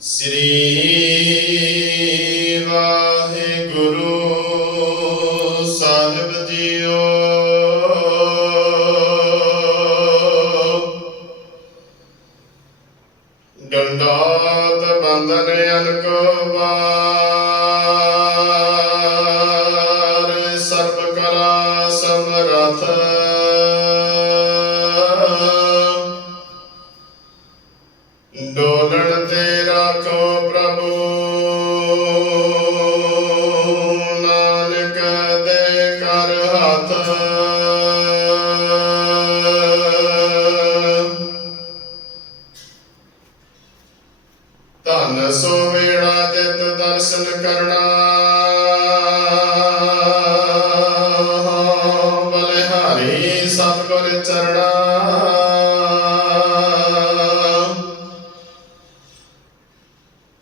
ਸ੍ਰੀ Waheguru Sahib JIO. ਡੰਡਾਤ ਬੰਦਨ ਅਨਕ ਵਾਰ ਸਰਬ ਕਲਾ ਸਮਰਥ ਸੋ ਵੇੜਾ ਜਿਤ ਦਰਸ਼ਨ ਕਰਨਾ। ਬਲਿਹਾਰੀ ਸਤਿਗੁਰ ਚਰਣਾ।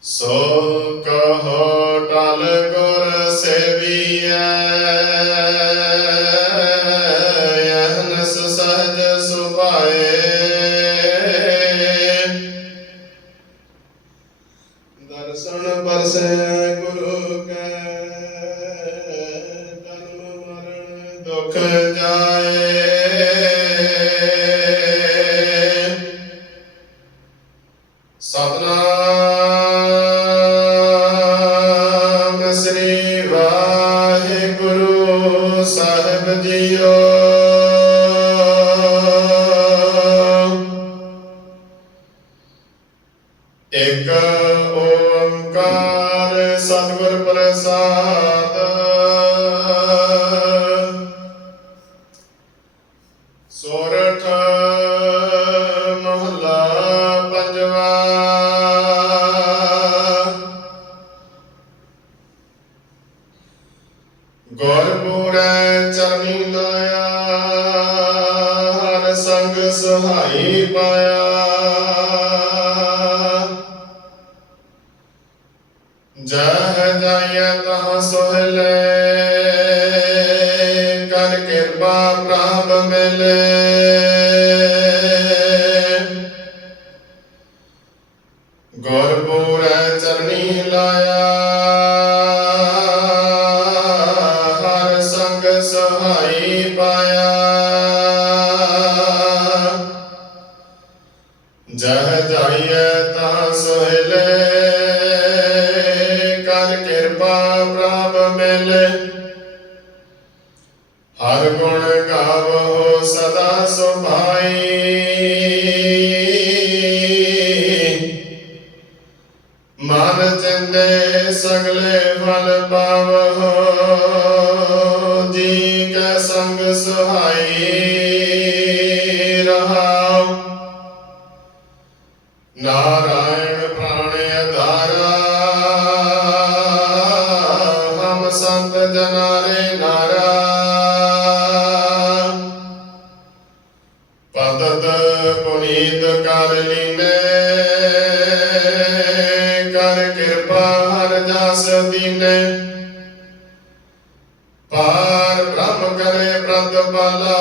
ਸੋ ਕਹੋ ਟਲ ਗੁਰ ਸੇਵੀਐ। ਅਹਨਸ ਸਹਜ ਸੁਭਾਏ। ਸਤਨਾਮ ਸ੍ਰੀ ਵਾਹਿਗੁਰੂ ਸਾਹਿਬ ਜੀਓ। ਇਕ ਓੰਕਾਰ ਸਤਿਗੁਰ ਪ੍ਰਸਾਦ ਗੁਰਪੂਰੈ ਚਰਨੀ ਲਾਇਆ, ਹਰ ਸੰਗ ਸਹਾਈ ਪਾਇਆ। ਜਹ ਜਾਇ ਤਹ ਸੋਹਲੇ, ਕਰ ਕਿਰਪਾ ਪ੍ਰਭ ਮਿਲੇ। ਜਹ ਜਾਈਐ ਤਾ ਸੋਹਿਲੇ, ਕਰ ਕਿਰਪਾ ਪ੍ਰਭ ਮਿਲੇ। ਹਰ ਗੁਣ ਗਾਵੋ ਸਦਾ ਸੁਭਾਈ। ਮਨ ਚੰਦੇ ਸਗਲੇ ਫਲ ਪਾਵੋ ਜੀ ਕੈ ਸੰਗ ਸੁਹਾਈ ਰਹਾਉ ਸੰਤ ਜਨਾਰੇ ਨਾਰਾ। ਪਤਤ ਪੁਨੀਤ ਕਰ ਲੀਨੇ, ਕਰ ਕਿਰਪਾ ਹਰ ਜਸ ਦੀਨੇ। ਪਾਰ ਬ੍ਰਹਮ ਕਰੇ ਪ੍ਰਤਪਾਲਾ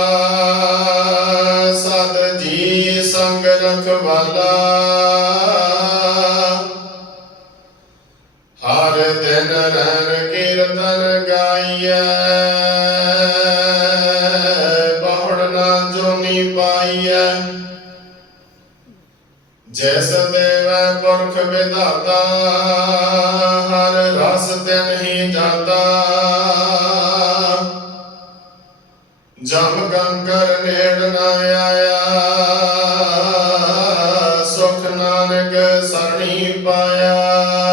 ਸਦ ਜੀ ਸੰਗ ਰਖਵਾਲਾ। ਹਰ ਦਿਨ ਰਹਿਣ ਕੀਰਤਨ ਗਾਈਐ। ਬਹੁੜ ਨਾ ਜੋਨੀ ਪਾਈਐ। ਜੈਸ ਦੇਵੈ ਪੁਰਖ ਵਿਧਾਤਾ, ਹਰ ਰਸ ਤਿਨ ਹੀ ਜਾਤਾ ਜਮ ਗੰਗਰ ਨੇੜ ਨਾ ਆਇਆ, ਸੁਖ ਨਾਨਕ ਸਰਣੀ ਪਾਇਆ।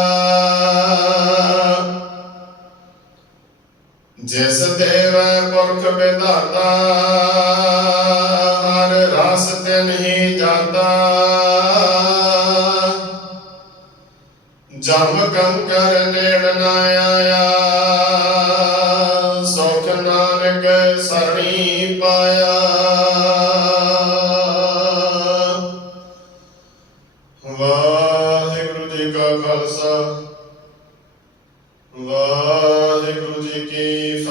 ਜਿਸ ਦੇਵ ਪੁਰਖ ਵਿਧਾਤਾ ਹਰ ਰਸ ਤਿਨ ਹੀ ਜਾਤਾ ਜਮ ਵਾਹਿਗੁਰੂ ਜੀ ਕਾ ਖਾਲਸਾ, ਵਾਹਿਗੁਰੂ ਜੀ ਕੀ